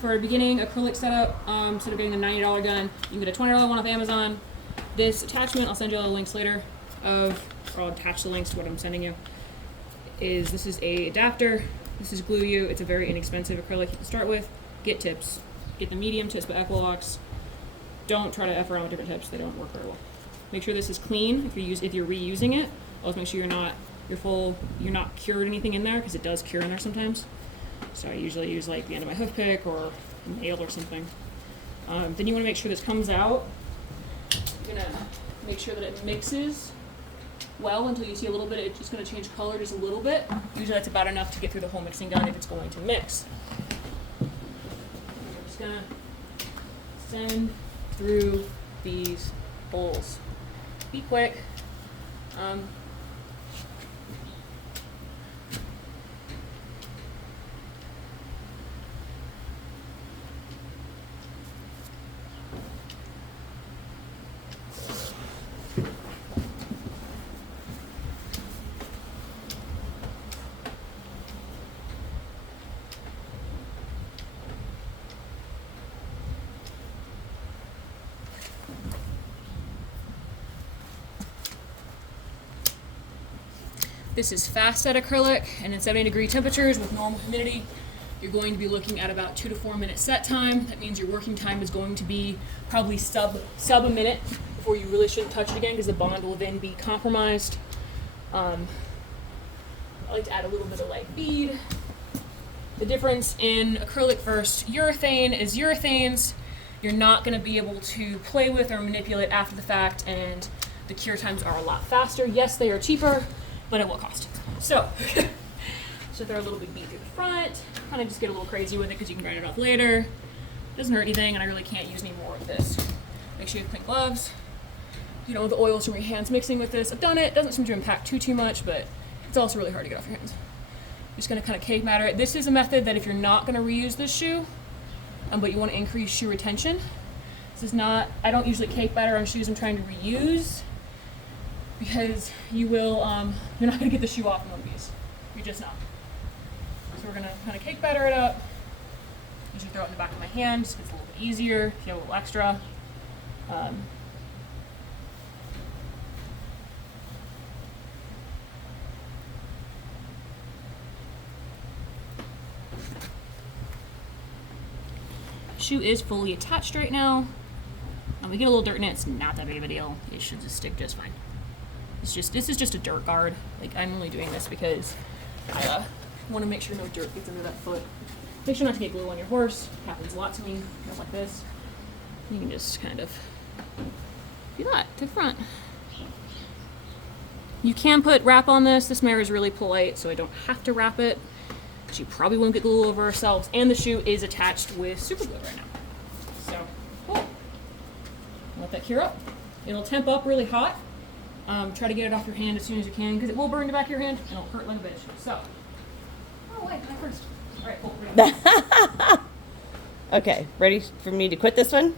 for a beginning acrylic setup, instead of getting the $90 gun, you can get a $20 one off Amazon. This attachment, I'll send you all the links later or I'll attach the links to what I'm sending you, this is a adapter. This is Glue U. It's a very inexpensive acrylic you can start with. Get tips. Get the medium tips by Equilux. Don't try to F around with different tips. They don't work very well. Make sure this is clean if you're reusing it. Always make sure you're not cured anything in there, because it does cure in there sometimes. So I usually use like the end of my hoof pick or a nail or something. Then you want to make sure this comes out. You're gonna make sure that it mixes well until you see a little bit. It's just going to change color just a little bit. Usually that's about enough to get through the whole mixing gun if it's going to mix. I'm just going to send through these bowls. Be quick. This is fast set acrylic, and in 70-degree temperatures with normal humidity, you're going to be looking at about 2 to 4 minute set time. That means your working time is going to be probably sub a minute before you really shouldn't touch it again, because the bond will then be compromised. I like to add a little bit of light bead. The difference in acrylic versus urethane is urethanes you're not going to be able to play with or manipulate after the fact, and the cure times are a lot faster. Yes, they are cheaper, but at what cost? So throw a little bit of bead through the front, kind of just get a little crazy with it because you can grind it off later. Doesn't hurt anything, and I really can't use any more of this. Make sure you have clean gloves. You don't want the oils from your hands mixing with this. I've done it. Doesn't seem to impact too much, but it's also really hard to get off your hands. Just going to kind of cake batter it. This is a method that if you're not going to reuse this shoe, but you want to increase shoe retention, this is not, I don't usually cake batter on shoes I'm trying to reuse, because you will, you're not going to get the shoe off in one piece. You're just not. So we're going to kind of cake batter it up. Usually throw it in the back of my hand, just gets a little bit easier if you have a little extra. Shoe is fully attached right now. We get a little dirt in it. It's not that big of a deal. It should just stick just fine. This is just a dirt guard. Like, I'm only doing this because I want to make sure no dirt gets under that foot. Make sure not to get glue on your horse. It happens a lot to me. Just like this. You can just kind of do that to the front. You can put wrap on this. This mare is really polite, so I don't have to wrap it. She probably won't get glue over ourselves, and the shoe is attached with super glue right now. So, cool. Let that cure up. It'll temp up really hot. Try to get it off your hand as soon as you can, because it will burn the back of your hand, and it'll hurt like a bitch. So, oh wait, I first. All right, cool. Okay, ready for me to quit this one?